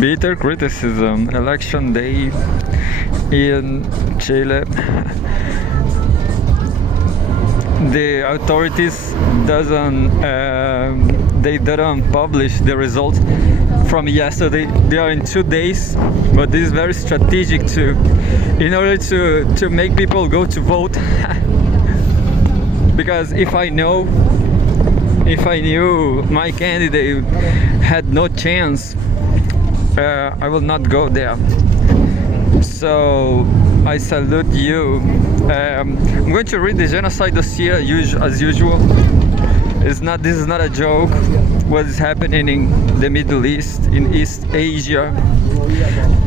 Bitter criticism. Election day in Chile. The authorities they didn't publish the results from yesterday. They are in 2 days, but this is very strategic in order to make people go to vote. Because if I knew my candidate had no chance, I will not go there. So I salute you. I'm going to read the genocide dossier as usual. This is not a joke. What is happening in the Middle East, in East Asia,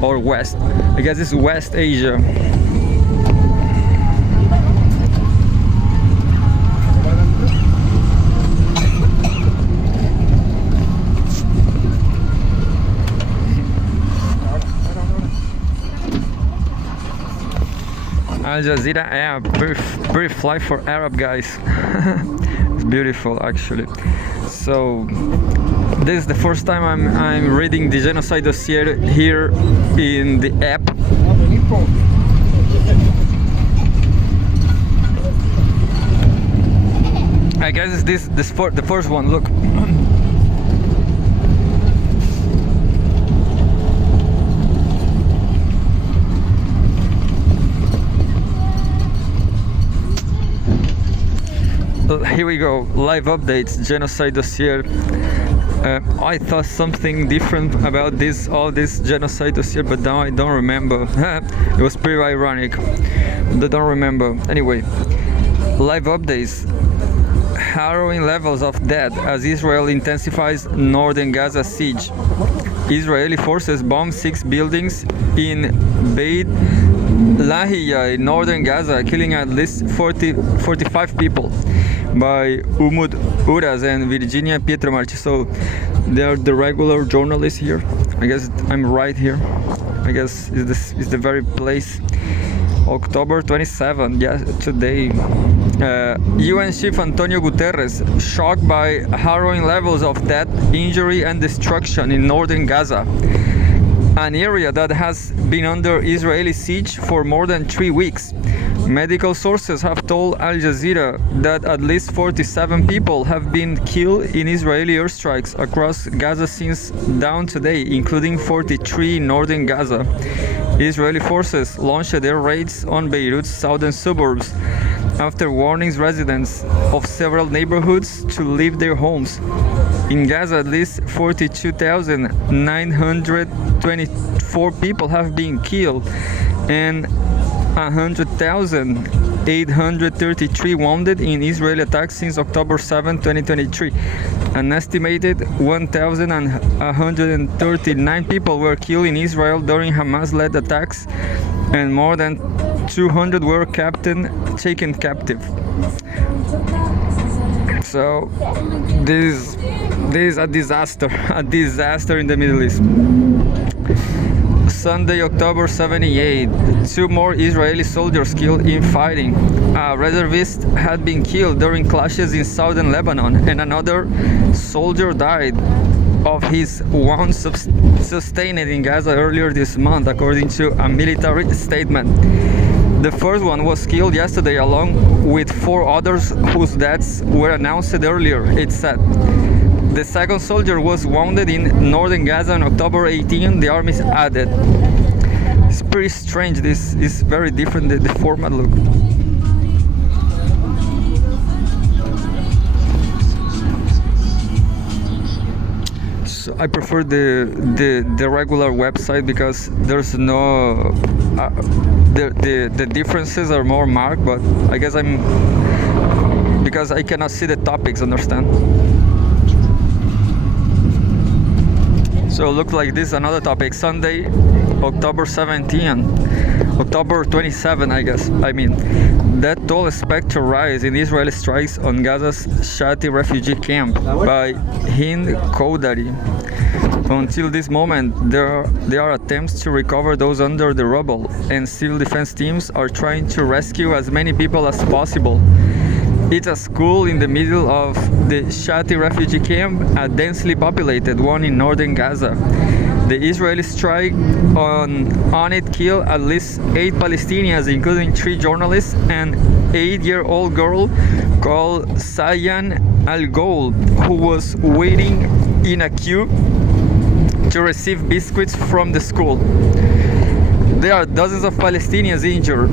or West? I guess it's West Asia. Al Jazeera app, very fly for Arab guys. It's beautiful actually. So this is the first time I'm reading the genocide dossier here in the app. I guess it's the first one. Look. Here we go, live updates, genocide dossier. I thought something different about all this genocide dossier, but now I don't remember. It was pretty ironic. I don't remember. Anyway, live updates. Harrowing levels of death as Israel intensifies northern Gaza siege. Israeli forces bomb 6 buildings in Beit Lahia in northern Gaza, killing at least 45 people. By Umud Uras and Virginia Pietromarchi. So they are the regular journalists here. I guess I'm right here. I guess this is the very place. October 27, today. UN Chief Antonio Guterres shocked by harrowing levels of death, injury and destruction in northern Gaza, an area that has been under Israeli siege for more than 3 weeks. Medical sources have told Al Jazeera that at least 47 people have been killed in Israeli airstrikes across Gaza since dawn today, including 43 in northern Gaza. Israeli forces launched air raids on Beirut's southern suburbs after warning residents of several neighborhoods to leave their homes. In Gaza, at least 42,924 people have been killed and 100,833 wounded in Israeli attacks since October 7, 2023. An estimated 1,139 people were killed in Israel during Hamas-led attacks, and more than 200 were taken captive. So this is a disaster in the Middle East. Sunday, October 78, 2 more Israeli soldiers killed in fighting. A reservist had been killed during clashes in southern Lebanon, and another soldier died of his wounds sustained in Gaza earlier this month, according to a military statement. The first one was killed yesterday along with 4 others whose deaths were announced earlier, it said. The second soldier was wounded in northern Gaza on October 18, the army added. It's pretty strange. This is very different, the format look. So I prefer the regular website because there's no the differences are more marked, but I guess because I cannot see the topics, understand? So it looks like this another topic. Sunday, October 27, I guess. Death toll expected to rise in Israeli strikes on Gaza's Shati refugee camp by Hind Koudari. Until this moment, there are attempts to recover those under the rubble, and civil defense teams are trying to rescue as many people as possible. It's a school in the middle of the Shati refugee camp, a densely populated one in northern Gaza. The Israeli strike on it killed at least 8 Palestinians, including 3 journalists and 8-year-old girl called Sayan Al-Ghoul, who was waiting in a queue to receive biscuits from the school. There are dozens of Palestinians injured.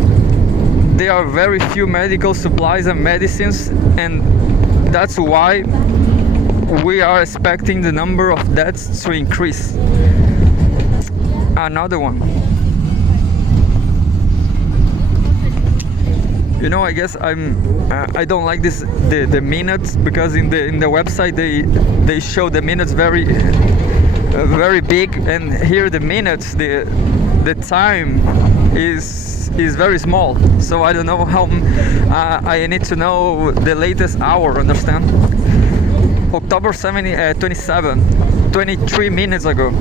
There are very few medical supplies and medicines, and that's why we are expecting the number of deaths to increase. Another one. I guess I don't like the minutes, because in the website they show the minutes very big, and here the minutes, the time is very small. So I don't know how I need to know the latest hour. Understand? October 27, 23 minutes ago.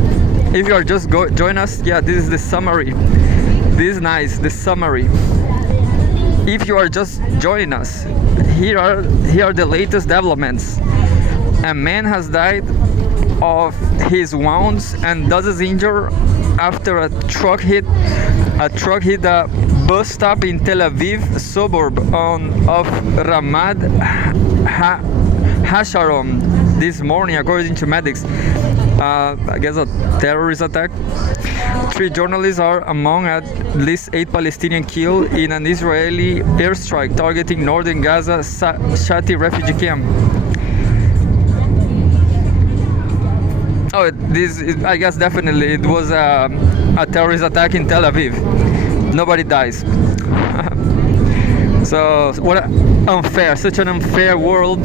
If you are just join us, yeah, this is the summary. This is nice, the summary. If you are just joining us, here are the latest developments. A man has died of his wounds and dozens injured after a truck hit a bus stop in Tel Aviv suburb of Ramat Hasharon this morning, according to medics. I guess a terrorist attack. 3 journalists are among at least 8 Palestinians killed in an Israeli airstrike targeting northern Gaza Shati refugee camp. Oh, I guess definitely it was a terrorist attack in Tel Aviv. Nobody dies. So what unfair, such an unfair world.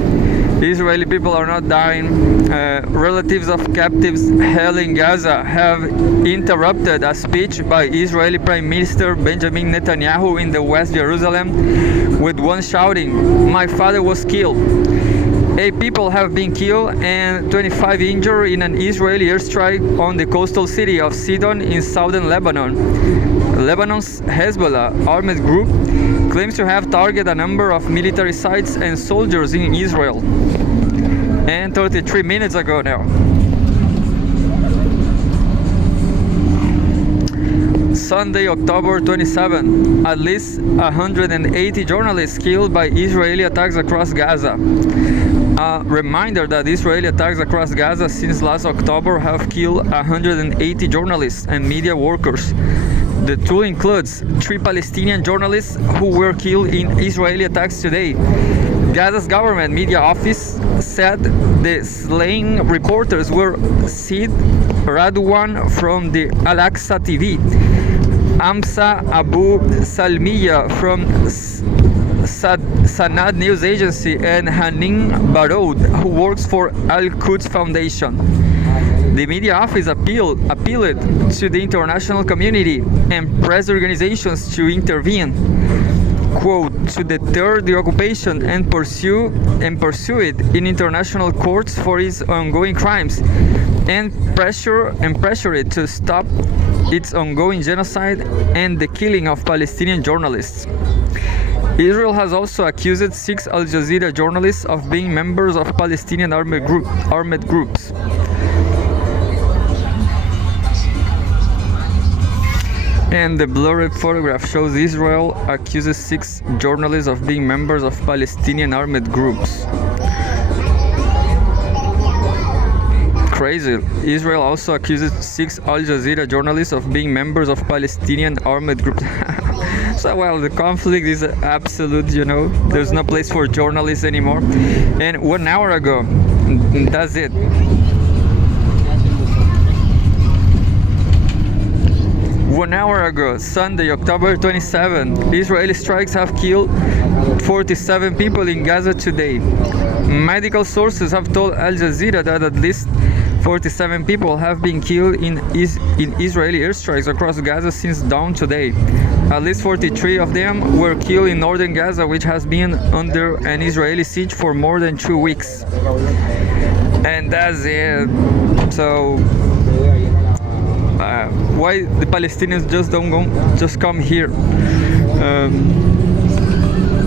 Israeli people are not dying. Relatives of captives held in Gaza have interrupted a speech by Israeli Prime Minister Benjamin Netanyahu in the West Jerusalem, with one shouting, "My father was killed." 8 people have been killed and 25 injured in an Israeli airstrike on the coastal city of Sidon in southern Lebanon. Lebanon's Hezbollah armed group claims to have targeted a number of military sites and soldiers in Israel. And 33 minutes ago now. Sunday, October 27, at least 180 journalists killed by Israeli attacks across Gaza. A reminder that Israeli attacks across Gaza since last October have killed 180 journalists and media workers. The toll includes 3 Palestinian journalists who were killed in Israeli attacks today. Gaza's government media office said the slain reporters were Sid Radwan from the Al-Aqsa TV, Amsa Abu Salmiya from Sanad News Agency, and Hanin Barod, who works for Al-Quds Foundation. The media office appealed to the international community and press organizations to intervene, quote, to deter the occupation and pursue it in international courts for its ongoing crimes, and pressure it to stop its ongoing genocide and the killing of Palestinian journalists. Israel has also accused 6 Al Jazeera journalists of being members of Palestinian armed groups. And the blurred photograph shows Israel accuses 6 journalists of being members of Palestinian armed groups. Crazy. Israel also accuses 6 Al Jazeera journalists of being members of Palestinian armed groups. So, well, the conflict is absolute, there's no place for journalists anymore. And 1 hour ago, that's it. 1 hour ago, Sunday, October 27, Israeli strikes have killed 47 people in Gaza today. Medical sources have told Al Jazeera that at least 47 people have been killed in Israeli airstrikes across Gaza since dawn today. At least 43 of them were killed in northern Gaza, which has been under an Israeli siege for more than 2 weeks. And that's it. So why the Palestinians just don't come here?